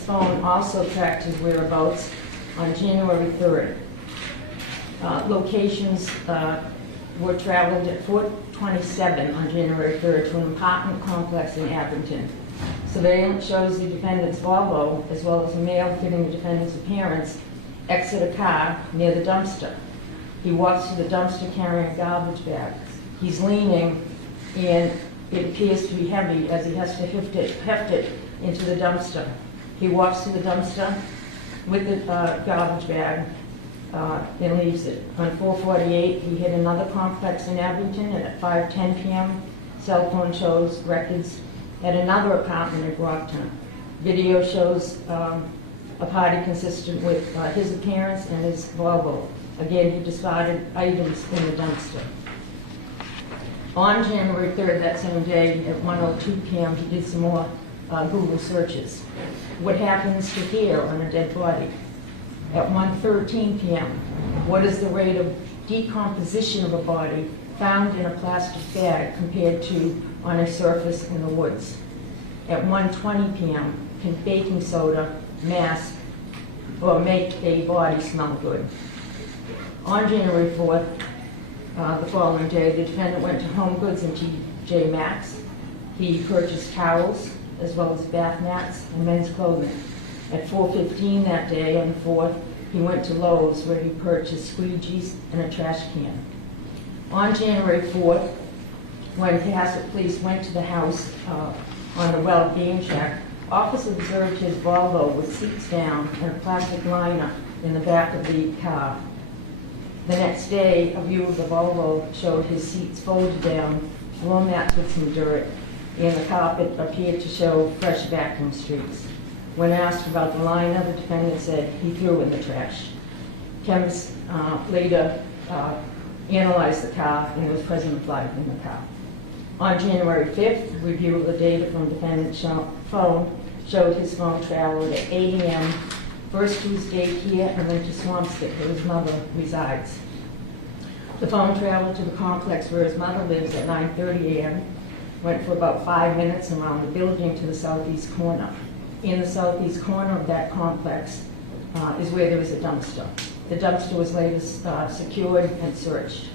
Phone also tracked his whereabouts on January 3rd. Locations were traveled at 4:27 on January 3rd to an apartment complex in Abington. Surveillance shows the defendant's Volvo, as well as a male fitting the defendant's appearance, exit a car near the dumpster. He walks to the dumpster carrying a garbage bag. He's leaning, and it appears to be heavy as he has to heft it into the dumpster. He walks to the dumpster with the garbage bag and leaves it. On 4:48, he hit another complex in Abington, and at 5:10 p.m., cell phone shows records at another apartment in Brockton. Video shows a party consistent with his appearance and his Volvo. Again, he discarded items in the dumpster. On January 3rd, that same day, at 1:02 p.m., he did some more Google searches. What happens to hair on a dead body? At 1:13 p.m., what is the rate of decomposition of a body found in a plastic bag compared to on a surface in the woods? At 1:20 p.m., can baking soda mask or make a body smell good? On January 4th, the following day, the defendant went to Home Goods and TJ Maxx. He purchased towels, as well as bath mats and men's clothing. At 4:15 that day, on the 4th, he went to Lowe's, where he purchased squeegees and a trash can. On January 4th, when Cohasset police went to the house on the Well Game Shack, officers observed his Volvo with seats down and a plastic liner in the back of the car. The next day, a view of the Volvo showed his seats folded down, floor mats with some dirt, and the carpet appeared to show fresh vacuum streaks. When asked about the liner, the defendant said he threw it in the trash. Chemists later analyzed the car, and there was present blood in the car. On January 5th, review of the data from the defendant's phone showed his phone traveled at 8 a.m. first to his daycare and then to Swampscott, where his mother resides. The phone traveled to the complex where his mother lives at 9:30 a.m., went for about 5 minutes around the building to the southeast corner. In the southeast corner of that complex is where there was a dumpster. The dumpster was later secured and searched.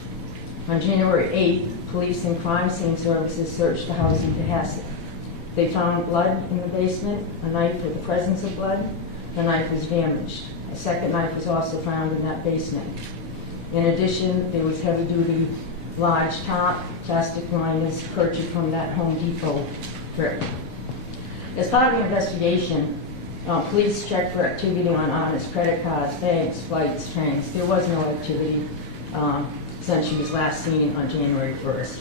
On January 8th, police and crime scene services searched the house in Cohasset. They found blood in the basement, a knife with the presence of blood. The knife was damaged. A second knife was also found in that basement. In addition, there was heavy-duty large top plastic liners purchased from that Home Depot trip. As part of the investigation, police checked for activity on Ana's credit cards, bags, flights, trains. There was no activity since she was last seen on January 1st.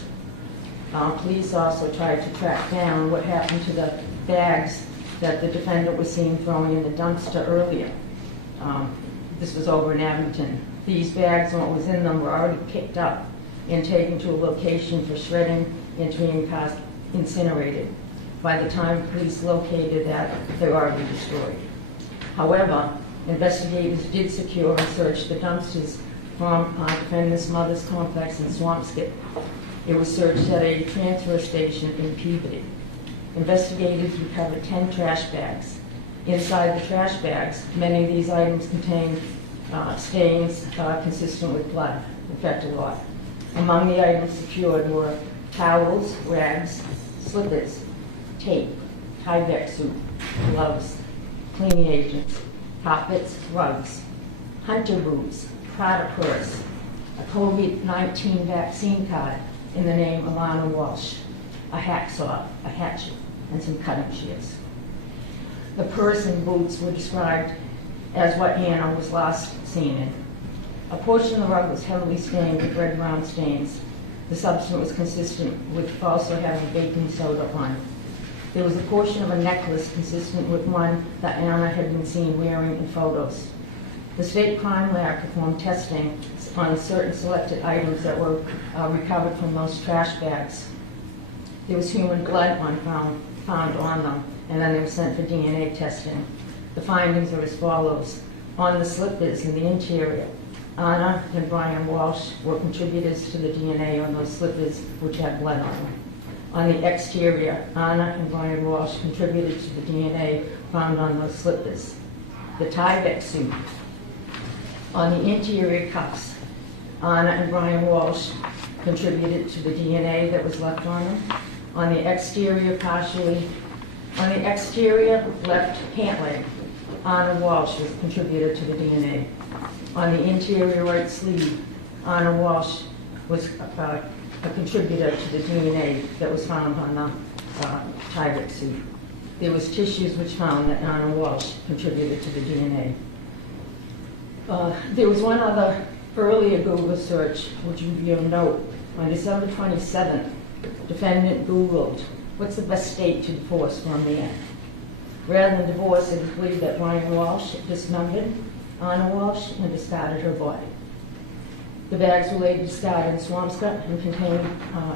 Police also tried to track down what happened to the bags that the defendant was seen throwing in the dumpster earlier. This was over in Abington. These bags and what was in them were already picked up and taken to a location for shredding and to being incinerated. By the time police located that, they were already destroyed. However, investigators did secure and search the dumpsters from defendant's mother's complex in Swampscott. It was searched at a transfer station in Peabody. Investigators recovered 10 trash bags. Inside the trash bags, many of these items contained stains consistent with blood, in fact, a lot. Among the items secured were towels, rags, slippers, tape, Tyvek soup, gloves, cleaning agents, carpets, rugs, hunter boots, Prada purse, a COVID-19 vaccine card in the name of Ana Walshe, a hacksaw, a hatchet, and some cutting shears. The purse and boots were described as what Ana was last seen in. A portion of the rug was heavily stained with red-brown stains. The substance was consistent with also having baking soda on it. There was a portion of a necklace consistent with one that Ana had been seen wearing in photos. The State Crime Lab performed testing on certain selected items that were recovered from those trash bags. There was human blood found on them, and then they were sent for DNA testing. The findings are as follows. On the slippers in the interior, Ana and Brian Walsh were contributors to the DNA on those slippers which had blood on them. On the exterior, Ana and Brian Walsh contributed to the DNA found on those slippers. The Tyvek suit. On the interior cuffs, Ana and Brian Walsh contributed to the DNA that was left on them. On the exterior left pant leg, Ana Walsh was contributed to the DNA. On the interior right sleeve, Ana Walsh was a contributor to the DNA that was found on the Tyvek suit. There was tissues which found that Ana Walsh contributed to the DNA. There was one other earlier Google search, which you'll note. On December 27th, defendant Googled, what's the best state to divorce for a man? Rather than divorce, it was believed that Brian Walsh dismembered Ana Walsh and discarded her body. The bags were later discarded in Swampscott and contained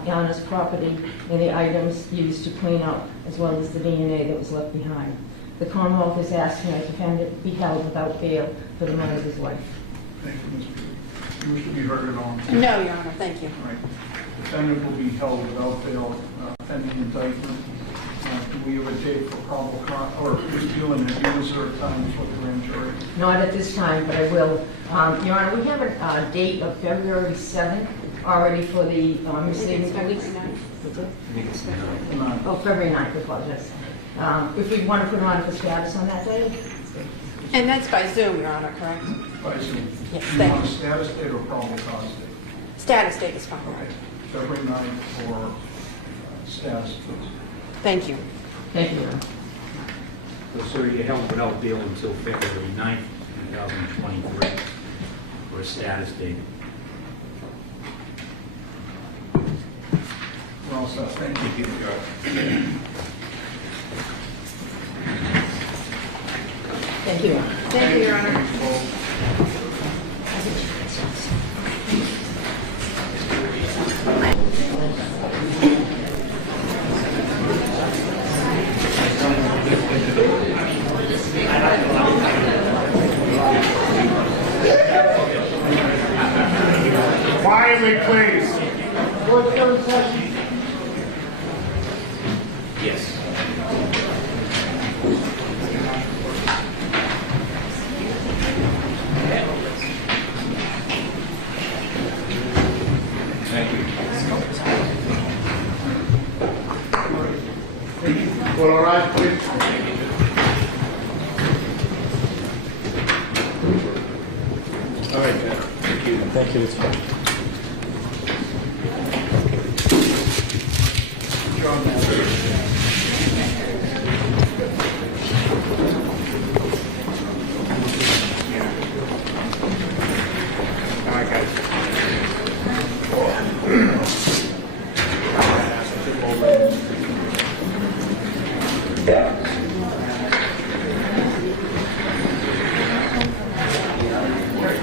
Ana's property and the items used to clean up, as well as the DNA that was left behind. The Commonwealth is asking that the defendant be held without bail for the murder of his wife. Thank you, Ms. Peter. You wish to be heard at all? No, Your Honor, thank you. All right. Defendant will be held without bail pending indictment. Do we have a date for probable cause, or Ms. Buellen, have you reserved time for the grand jury? Not at this time, but I will. Your Honor, we have a date of February 7th already for the Mercedes police. Oh, February 9th, I apologize. If we want to put on for status on that day? And that's by Zoom, Your Honor, correct? By Zoom. Yes, Do you thank want a you. status date or probable cause date? Status date is fine. Okay. February 9th for status, please. Thank you. Thank you, Your Honor. So, sir, you're held without bail until February 9th, 2023, for a status date. We're all set. Thank you. Thank you, Your Honor. Thank you, Your Honor. Quietly, please. Yes. Thank you. Well, all right, please. All right, thank you. Thank you, Mr. All right, guys. President.